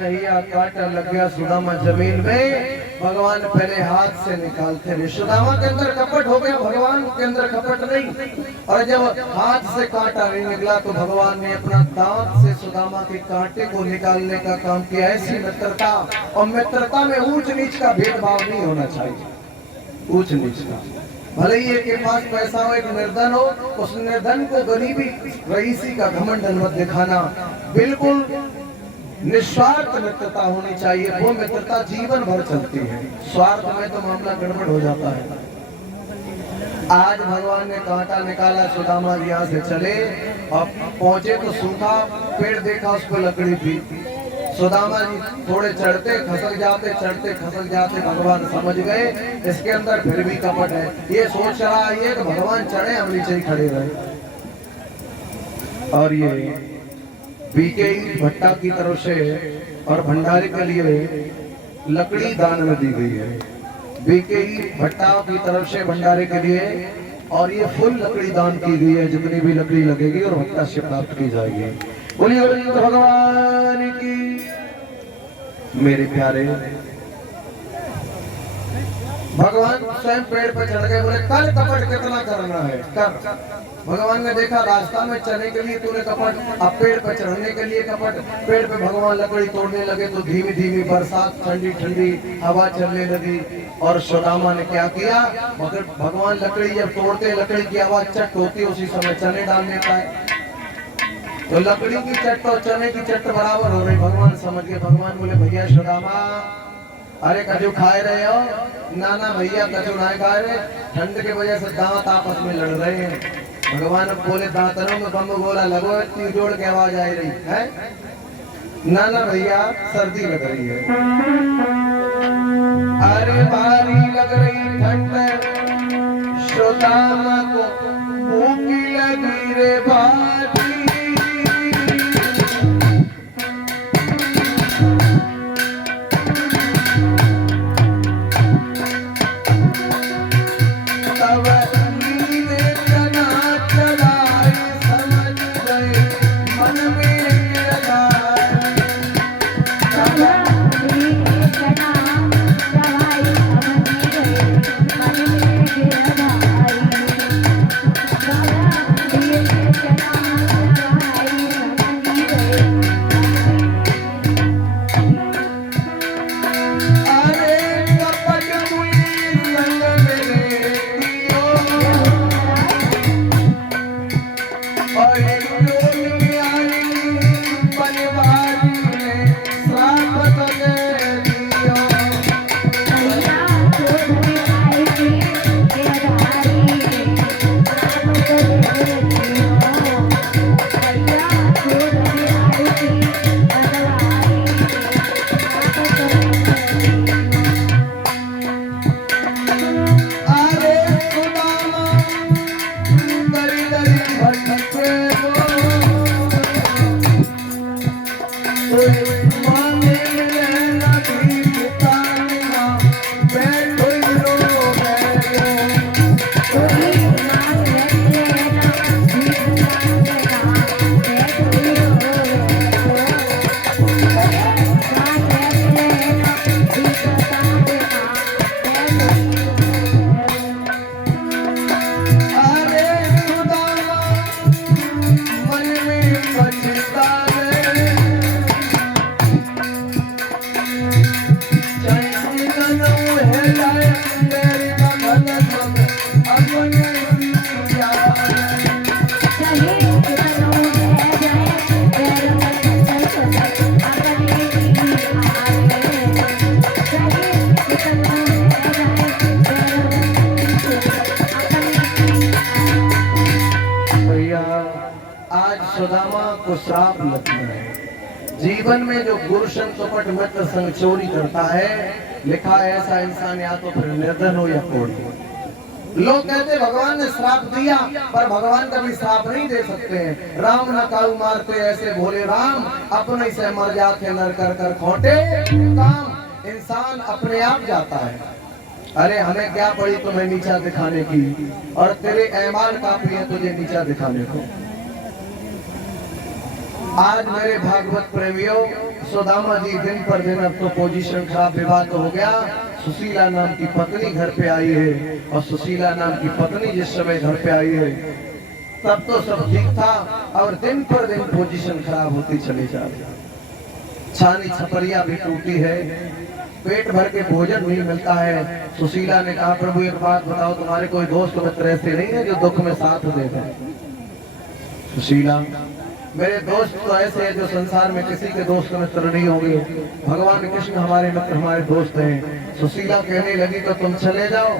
कन्हैया काटा लग गया सुदामा जमीन में, भगवान पहले हाथ से निकालते रहे। सुदामा के अंदर कपट हो गया, भगवान के अंदर कपट नहीं। और जब हाथ से कांटा नहीं निकला तो भगवान ने अपना दांत से सुदामा के कांटे को निकालने का काम किया। ऐसी मित्रता, और मित्रता में ऊंच नीच का भेदभाव नहीं होना चाहिए। ऊंच नीच का, भले ही एक के पास पैसा हो, एक निर्धन हो, उस निर्धन को गरीबी रईसी का घमंड मत दिखाना। बिल्कुल निस्वार्थ मित्रता होनी चाहिए, वो मित्रता जीवन भर चलती है। स्वार्थ में तो मामला गड़बड़ हो जाता है। आज भगवान ने कांटा निकाला, सुदामा यहाँ से चले और पहुंचे तो सूखा पेड़ देखा, उस पर लकड़ी थी। सुदामा जी थोड़े चढ़ते खसक जाते, चढ़ते खसक जाते। भगवान समझ गए इसके अंदर फिर भी कपट है। ये सोच रहा है कि भगवान चढ़े, हम नीचे ही खड़े रहे। और ये बीके भट्टा की तरफ से और भंडारे के लिए लकड़ी दान में दी गई है। बीके भट्टा की तरफ से भंडारे के लिए, और ये फुल लकड़ी दान की गई है। जितनी भी लकड़ी लगेगी और भट्टा से प्राप्त की जाएगी। बोलिए भगवान की। मेरे प्यारे, भगवान स्वयं पेड़ पर चढ़ गए, बोले कल कपट कितना करना है कर। भगवान ने देखा रास्ता में चलने के लिए तूने कपट, अब पेड़ पर चढ़ने के लिए कपट। पेड़ पे भगवान लकड़ी तोड़ने लगे तो धीमी धीमी बरसात, ठंडी ठंडी हवा चलने लगी। और सुदामा ने क्या किया, मगर भगवान लकड़ी जब तोड़ते, लकड़ी की आवाज चट होती, उसी समय चने डालने पाए। तो लकड़ी की चट और चने की चट बराबर हो रही। भगवान समझ गए। भगवान बोले भैया सुदामा, अरे कजू खाए रहे हो? ना ना भैया कजू ना खाए रहे, ठंड की वजह से दांत आपस में लड़ रहे हैं। भगवान बोले दांतनों में बम गोला लगो, इतनी जोड़ के आवाज आ रही है। ना ना भैया सर्दी लग रही है। अरे भारी लग रही ठंड, सुदामा को भूखी लगी रे भारी। सुदामा को श्राप लगता है। जीवन में जो गुरुशन कपट मित्र संग चोरी करता है, लिखा है ऐसा इंसान या तो फिर निर्धन हो या कोढ़ हो। लोग कहते भगवान ने श्राप दिया, पर भगवान कभी श्राप नहीं दे सकते हैं। राम न काऊ मारते ऐसे भोले राम, अपने से मर जाते नर कर कर खोटे काम। इंसान अपने आप जाता है। अरे हमें क्या पड़ी तुम्हें नीचा दिखाने की, और तेरे ऐमाल काफी है तुझे नीचा दिखाने को। आज मेरे भागवत प्रेमियों, सुदामा जी दिन पर दिन अब तो पोजीशन खराब, विवाह तो हो गया। सुशीला नाम की पत्नी घर पे आई है, और सुशीला नाम की पत्नी जिस समय घर पे आई है तब तो सब ठीक था, और दिन पर दिन पोजीशन खराब होती चली जा रही। छानी छपरिया भी टूटी है, पेट भर के भोजन नहीं मिलता है। सुशीला ने कहा, प्रभु एक बात बताओ, तुम्हारे कोई दोस्त मित्र ऐसे नहीं है जो दुख में साथ दे दें? सुशीला, मेरे दोस्त तो ऐसे हैं जो संसार में किसी के दोस्त मित्र नहीं होंगे। भगवान कृष्ण हमारे मित्र, हमारे दोस्त हैं। सुशीला कहने लगी, तो तुम चले जाओ।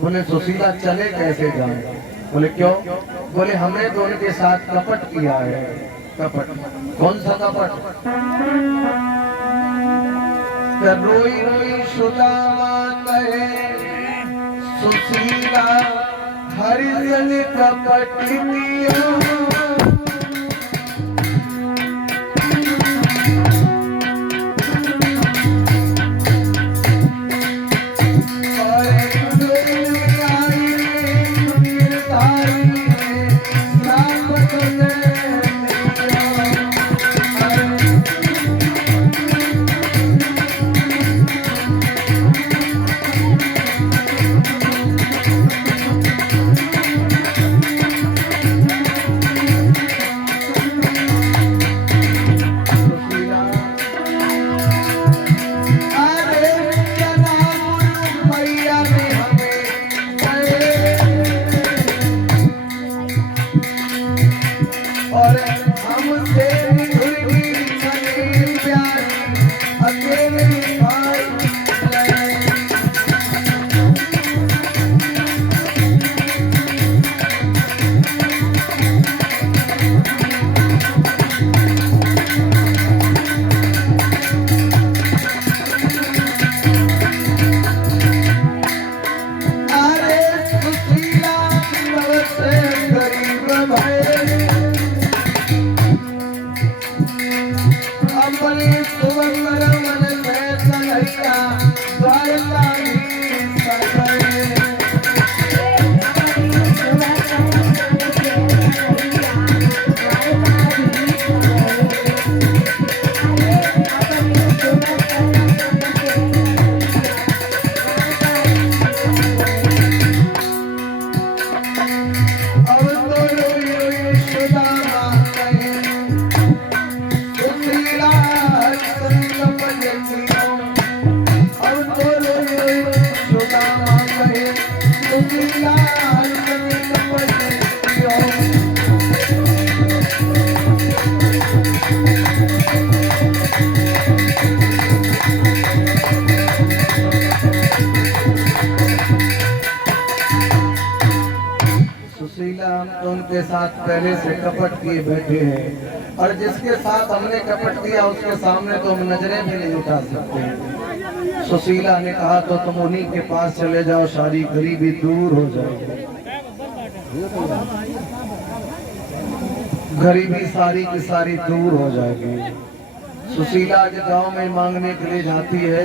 बोले, सुशीला चले कैसे जाए? बोले, क्यों? बोले, हमने तो उनके साथ कपट किया है। कपट? कौन सा कपट? रोई रोई सुदामा कहे, सुशीला हरिजन कपट किया। तो उनके साथ पहले से कपट किए बैठे हैं, और जिसके साथ हमने कपट किया उसके सामने तो हम नजरें भी नहीं उठा सकते। सुशीला ने कहा, तो तुम उन्हीं के पास चले जाओ, सारी गरीबी दूर हो जाएगी। गरीबी सारी की सारी दूर हो जाएगी। सुशीला आज गांव में मांगने के लिए जाती है।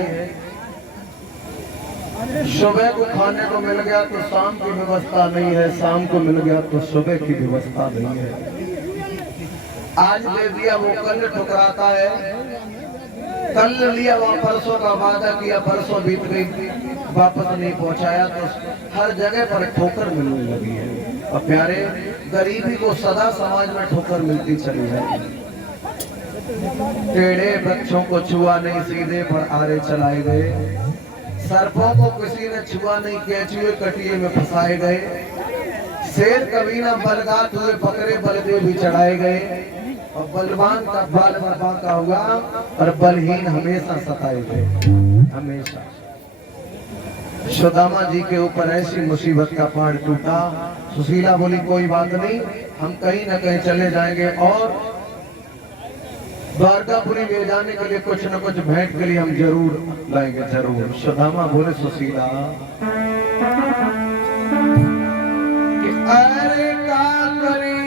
सुबह को खाने को मिल गया तो शाम की व्यवस्था नहीं है, शाम को मिल गया तो सुबह की व्यवस्था नहीं है। आज दे दिया वो कल ठुकराता है, कल लिया वो परसों का वादा किया, परसों बीत गई, वापस नहीं पहुंचाया, तो हर जगह पर ठोकर मिलने लगी है। और प्यारे, गरीबी को सदा समाज में ठोकर मिलती चली जाएगी। टेढ़े वृक्षों को छुआ नहीं, सीधे पर आरे चलाए गए। सर्पों को किसी ने छुआ नहीं, केंचुए कटिए में फंसाए गए। शेर कभी न बलगात हुए, पकड़े बलदेव भी चढ़ाए गए। और बलवान का बल बाका हुआ, और बलहीन हमेशा सताए गए, हमेशा। सुदामा जी के ऊपर ऐसी मुसीबत का पहाड़ टूटा। सुशीला बोली, कोई बात नहीं, हम कहीं न कहीं चले जाएंगे, और द्वारकापुरी ले जाने के लिए कुछ न कुछ भेंट के लिए हम जरूर लाएंगे, जरूर। सुदामा बोले, सुशीला कि अरे का करे,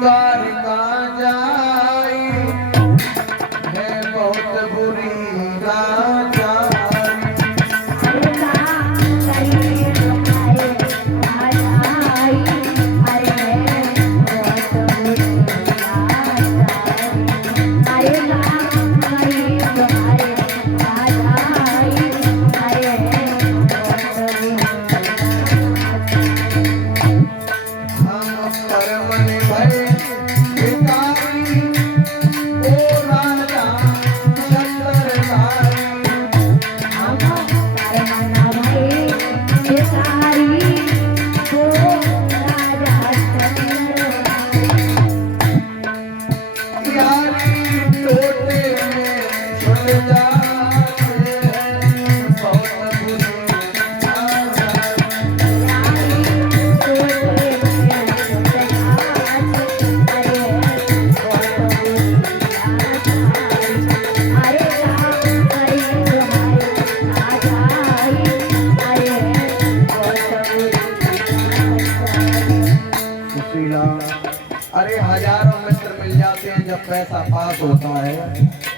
द्वारका जाई है बहुत बुरी राजा। यारी टोटे में छुट जाते हैं बहुत सुशीला। अरे हजारों मित्र मिल जाते हैं जब पैसा पास होता है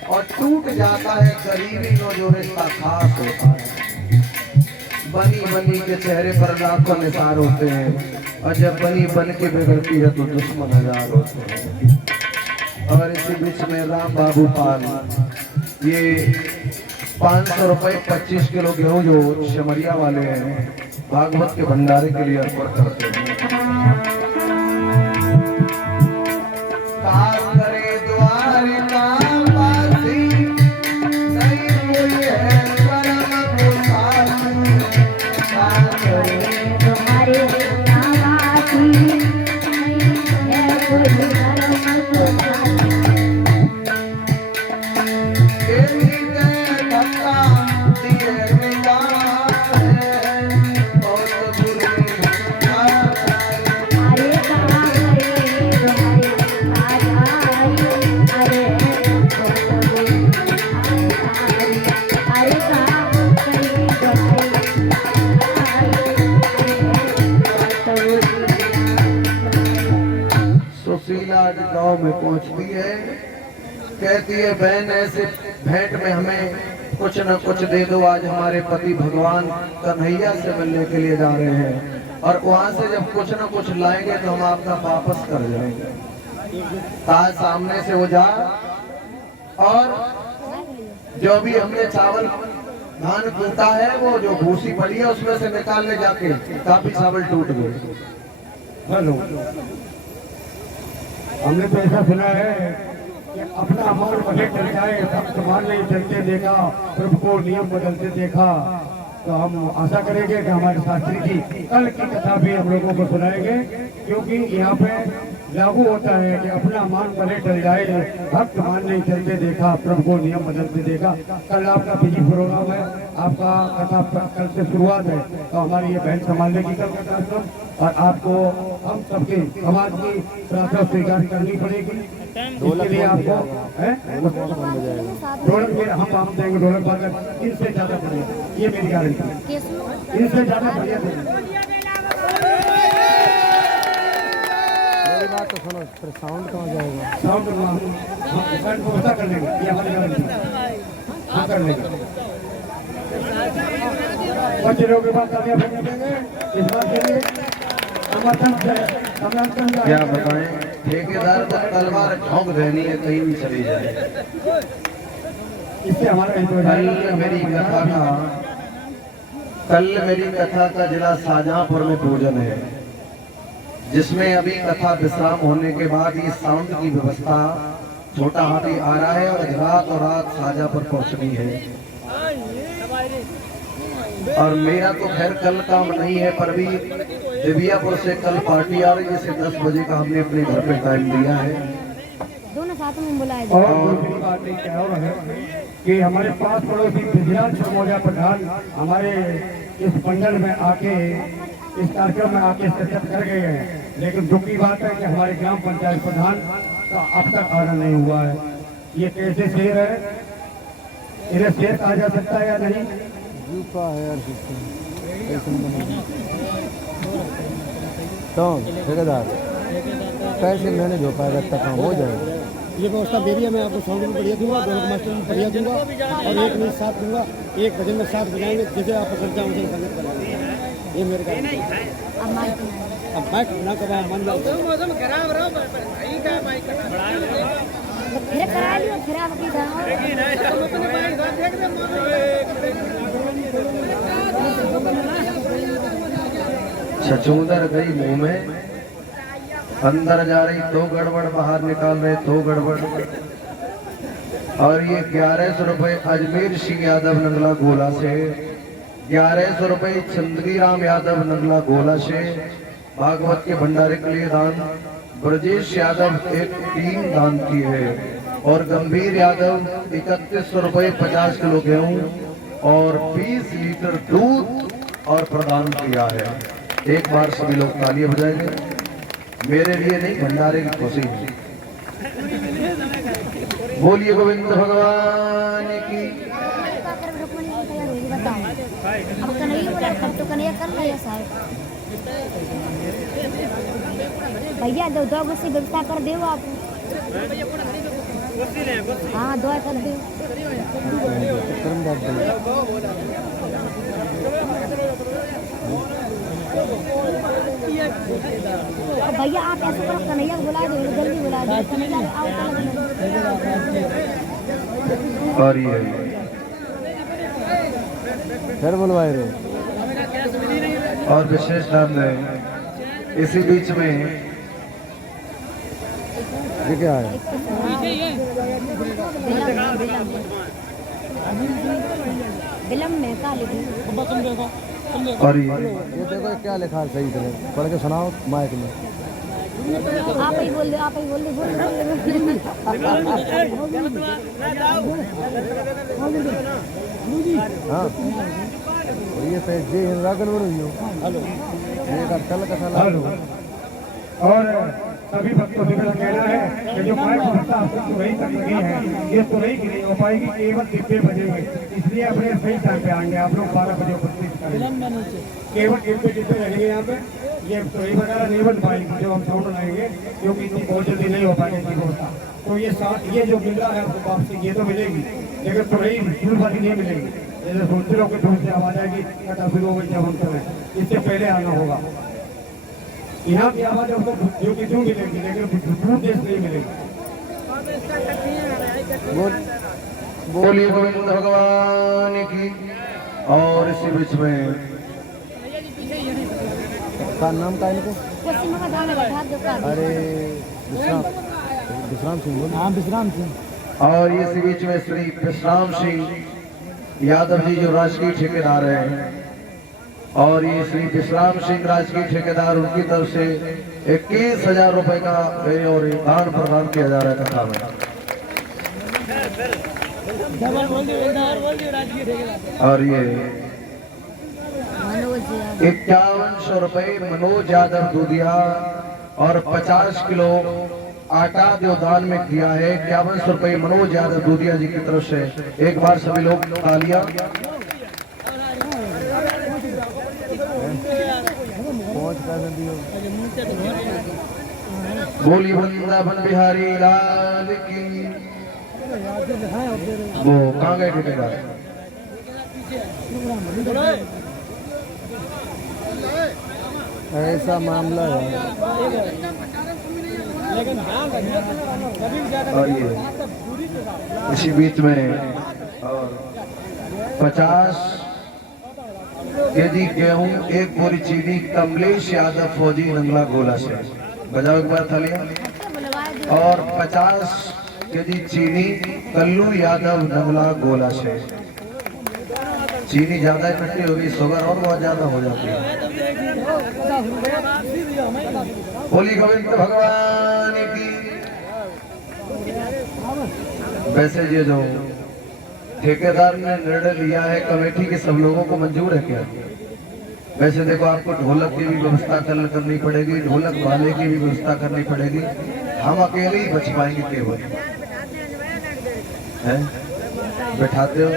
और टूट जाता है गरीबी में जो रिश्ता खास होता है। बनी बनी के चेहरे पर लाखों निसार होते हैं और जब बनी बन के बिगड़ती है तो दुश्मन हजार होते हैं। और इसी बीच में राम बाबू पाल ये 500 रुपए 25 किलो गेहूं जो सिमरिया वाले हैं भागवत के भंडारे के लिए अर्पण करते हैं। सुशीला गांव में पहुंचती है, कहती है बहन ऐसे भेंट में हमें कुछ न कुछ दे दो, आज हमारे पति भगवान कन्हैया से मिलने के लिए जा रहे हैं और वहां से जब कुछ न कुछ लाएंगे तो हम आपका वापस कर जाएंगे। ताज सामने से वो जा और जो भी हमने चावल धान कूटा है वो जो भूसी पड़ी है उसमें से निकालने जाके काफी चावल टूट गए। हेलो, हमने तो ऐसा सुना है कि अपना अमर भले चल जाए सब समान नहीं चलते देखा, प्रभु को नियम बदलते देखा। तो हम आशा करेंगे कि हमारे शास्त्री जी कल की कथा भी हम लोगों को सुनाएंगे, क्योंकि यहाँ पे लागू होता है कि अपना मान भले टल जाए भक्त मान नहीं चलते देखा, प्रभु को नियम बदलते देखा। कल आपका बिजी प्रोग्राम है, आपका कथा कल से शुरुआत है, तो हमारी ये बहन संभालने की कल कथा और आपको हम सबके समाज की प्रार्थना स्वीकार करनी पड़ेगी। इसके लिए आपको ढोलक में हम देंगे, ढोलक बाजक इनसे ज्यादा बढ़िया, ये मेरी गारंटी, इनसे ज्यादा बढ़िया देंगे। तो सुनो फिर साउंड कहाँ जाएगा, साउंड हम व्यवस्था कर लेंगे, ये हमारी गारंटी हाँ कर लेंगे। बच्चे लोगों के पास इस बात के लिए क्या बताएं, ठेकेदार को तलवार झोंक देनी है कहीं भी चली जाए। इससे हमारा कल मेरी कथा का जिला शाहजहांपुर में पूजन है, जिसमें अभी कथा विश्राम होने के बाद ये साउंड की व्यवस्था छोटा हाथी आ रहा है और रात शाहजहांपुर पहुंचनी है। और मेरा तो खैर कल काम नहीं है, पर भी दिव्यापुर से कल पार्टी आ रही है, जैसे 10 बजे का हमने अपने घर पे टाइम दिया है। दोनों साथ में बुलाए और दूसरी बात क्या हो रहा है कि हमारे पास पड़ोसी बिजलाल सरमोजा प्रधान हमारे इस मंडल में आके इस कार्यक्रम में आके शिरकत कर गए हैं, लेकिन दुख की बात है कि हमारे ग्राम पंचायत प्रधान का अब तक आना नहीं हुआ है। ये कैसे शेर है, इन्हें शेर कहा जा सकता है या नहीं? ठेकेदार पैसे मैनेज हो पाएगा तक काम हो जाएगा। ये व्यवस्था दे दी है, मैं आपको साउंड में बढ़िया दूंगा, ढोलक मास्टर में बढ़िया दूंगा और एक में साथ दूंगा, एक भजन में साथ बजाएंगे, जिसे आप पसंद चाहो उसे संगत करेंगे। ये मेरे का अब माइक ना करा मान जाओ मौसम खराब रहा भाई का माइक फिर करा लियो, फिर आप की छछूंदर गई मुंह में, अंदर जा रही तो गड़बड़, बाहर निकाल रहे तो गड़बड़। और ये 1100 रुपए अजमेर सिंह यादव नंगला गोला से, 1100 रुपए चंद्री राम यादव नंगला गोला से भागवत के भंडारे के लिए दान ब्रजेश यादव एक टीम दान की है और गंभीर यादव 3100 रुपये 50 किलो गेहूं और 20 लीटर दूध और प्रदान किया है। एक बार सभी लोग तालियां बजाएंगे। मेरे लिए नहीं, भंडारे की खुशी है। बोलिए गोविंद भगवान की। अब कन्हैया बोला तब तो कन्हैया कर लिया साहब। भैया दो गुस्से व्यवस्था कर दो आप। हाँ दो कर दो। भैया आप ऐसे करो, कन्हैया को बुला दो, जल्दी बुला दो। और ये फिर बुलवाए रे। और विशेष ध्यान दें, इसी बीच में ये क्या है? विलम्ब में का लिखी। और ये देखो क्या लिखा है सही तरह पढ़ के सुनाओ माइक में। आप ही बोल दो, आप ही बोल दो। हाँ और ये पे जे रागन बनो हेलो ये का कल का साला हेलो। और सभी भक्तों से मेरा कहना है कि जो माइक भक्ता आपको तुरई तक लगी है, ये तुरई की नहीं हो पाएगी, केवल 90 बजेंगे, इसलिए अपने सही टाइम पे आएंगे। आप लोग 12 बजे उपस्थित करेंगे, केवल 90 रहेंगे यहाँ पे। ये तुरई वगैरह नहीं बन पाएगी जो हम साउंड लाएंगे, क्योंकि इतनी बहुत जल्दी नहीं हो पाएगी इतनी व्यवस्था। तो ये जो मिल रहा है आपको वापसी ये तो मिलेगी, लेकिन तुरई फूल वाली नहीं मिलेगी। जैसे सोचते रहो कि दूर से आवाज आएगी कटा शुरू हो गई, जब हम चले इससे पहले आना होगा। यहाँ की आवाज आपको जो कि क्यों मिलेगी, लेकिन दूर देश नहीं मिलेगी। बोलिए गोविंद भगवान की। और इसी बीच में का नाम का इनको? पश्चिम का दाना बैठा दो का। अरे विश्राम सिंह बोल। हाँ विश्राम सिंह। और इसी बीच में श्री विश्राम सिंह यादव जी जो राजकीय ठेकेदार हैं, और ये श्री विश्राम सिंह राजकीय ठेकेदार, उनकी तरफ से 21,000 रुपए का और दान प्रदान किया जा रहा है कथा में। और ये 5100 रुपए मनोज यादव दूधिया और 50 किलो आटा देवदान में किया है। 5100 रुपए मनोज यादव दूधिया जी की तरफ से। एक बार सभी लोग तालियां। बोली वृंदावन बिहारी लाल की। वो कहाँ गए ठेकेदार? ऐसा मामला है। और ये इसी बीच में 50 केजी गेहूं, 1 बोरी चीनी कमलेश यादव फौजी नंगला गोला से। बजाओ एक बार थालियां। और 50 केजी चीनी कल्लू यादव नंगला गोला से। चीनी ज्यादा इकट्ठी होगी, शुगर और बहुत ज्यादा हो जाती है। बोली गोविंद भगवान की। वैसे ये जो ठेकेदार ने निर्णय लिया है, कमेटी के सब लोगों को मंजूर है क्या? वैसे देखो, आपको ढोलक की भी व्यवस्था करनी पड़ेगी, ढोलक वाले की भी व्यवस्था करनी पड़ेगी। हम अकेले ही बच पाएंगे केवल, है बैठाते हो।